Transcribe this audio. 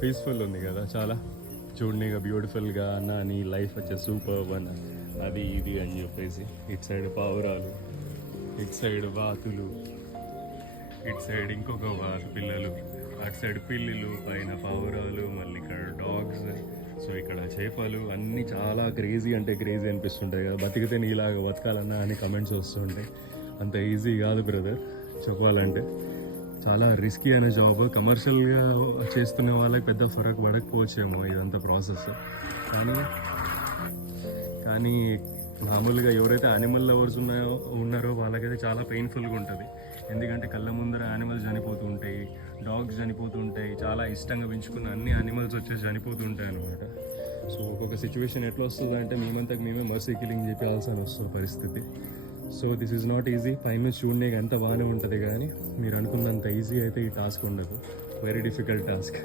Peaceful ఉంది కదా చాలా, చూడనీగా బ్యూటిఫుల్గా అన్న నీ లైఫ్ వచ్చే సూపర్ అన్న అది ఇది అని చెప్పేసి. ఇటు సైడ్ పావురాలు, ఇటు సైడ్ వాతులు, ఇటు సైడ్ ఇంకొక పిల్లలు, అటు సైడ్ పిల్లులు, పైన పావురాలు, మళ్ళీ ఇక్కడ డాగ్స్. సో ఇక్కడ చేపలు అన్నీ చాలా క్రేజీ అంటే క్రేజీ అనిపిస్తుంటాయి కదా. బతికితే నీలాగా బతకాలన్నా అని కమెంట్స్ వస్తుంటాయి. అంత ఈజీ కాదు బ్రదర్ చెప్పాలంటే. చాలా రిస్కీ అయిన జాబ్. కమర్షియల్గా చేస్తున్న వాళ్ళకి పెద్ద ఫరక్ పడకపోవచ్చేమో ఇదంతా ప్రాసెస్. కానీ మామూలుగా ఎవరైతే యానిమల్ లవర్స్ ఉన్నారో వాళ్ళకైతే చాలా పెయిన్ఫుల్గా ఉంటుంది. ఎందుకంటే కళ్ళ ముందర యానిమల్స్ చనిపోతూ ఉంటాయి, డాగ్స్ చనిపోతూ ఉంటాయి, చాలా ఇష్టంగా పెంచుకున్న అన్ని యానిమల్స్ వచ్చేసి చనిపోతూ ఉంటాయి అనమాట. సో ఒక్కొక్క సిచ్యువేషన్ ఎట్లా వస్తుందంటే మేమంతకు మేమే మర్సీ కిల్లింగ్ చేయాల్సిన వస్తుంది పరిస్థితి. So this is not easy. పైనుంచి చూడడానికి ఎంత బాగానే ఉంటుంది కానీ మీరు అనుకున్నంత ఈజీ అయితే ఈ టాస్క్ ఉండదు. Very difficult task.